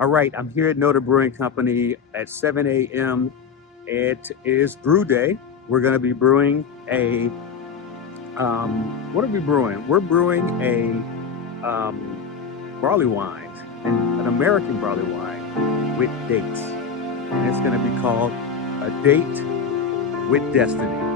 All right, I'm here at NODA Brewing Company at 7 a.m. It is brew day. We're going to be brewing a, what are we brewing? We're brewing a barley wine, an American barley wine with dates. And it's going to be called A Date with Destiny.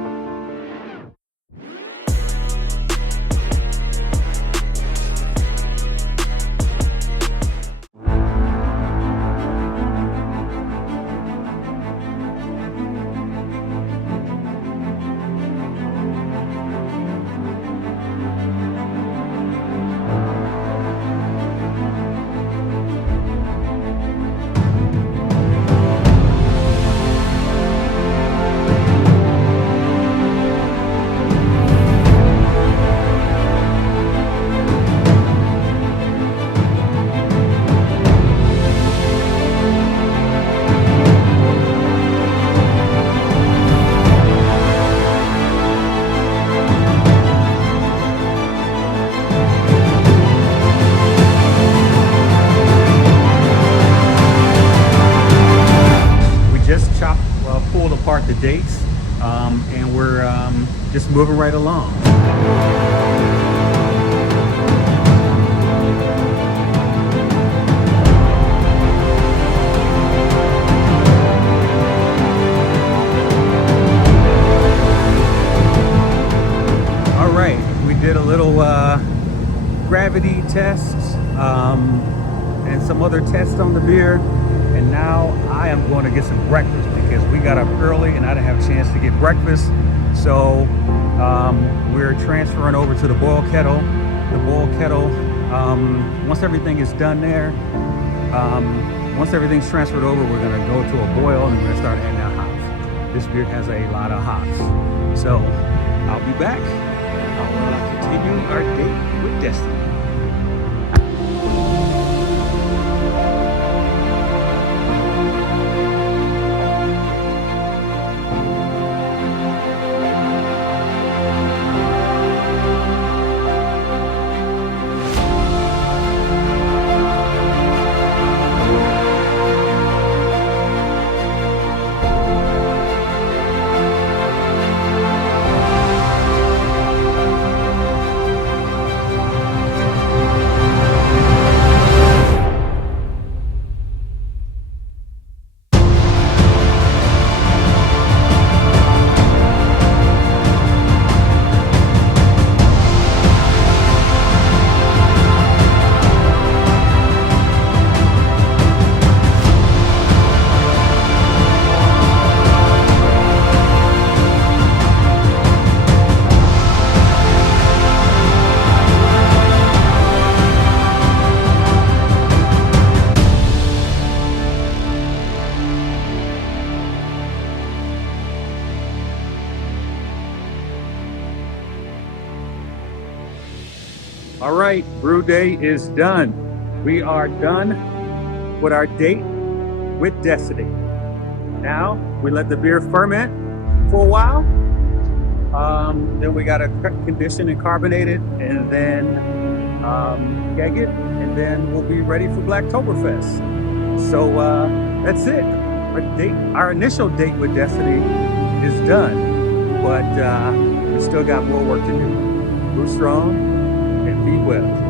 Pulled apart the dates and we're just moving right along. All right, we did a little gravity tests and some other tests on the beer, and now I am going to get some breakfast because we got up early and I didn't have a chance to get breakfast. So we're transferring over to the boil kettle. The boil kettle, once everything is done there, once everything's transferred over, we're gonna go to a boil and we're gonna start adding our hops. This beer has a lot of hops. So I'll be back. I'll continue our date with Destiny. All right, brew day is done. We are done with our date with Destiny. Now we let the beer ferment for a while. Then we got to condition and carbonate it, and then keg it, and then we'll be ready for Blacktoberfest. So that's it. Our initial date with Destiny is done, but we still got more work to do. Brew strong and be well.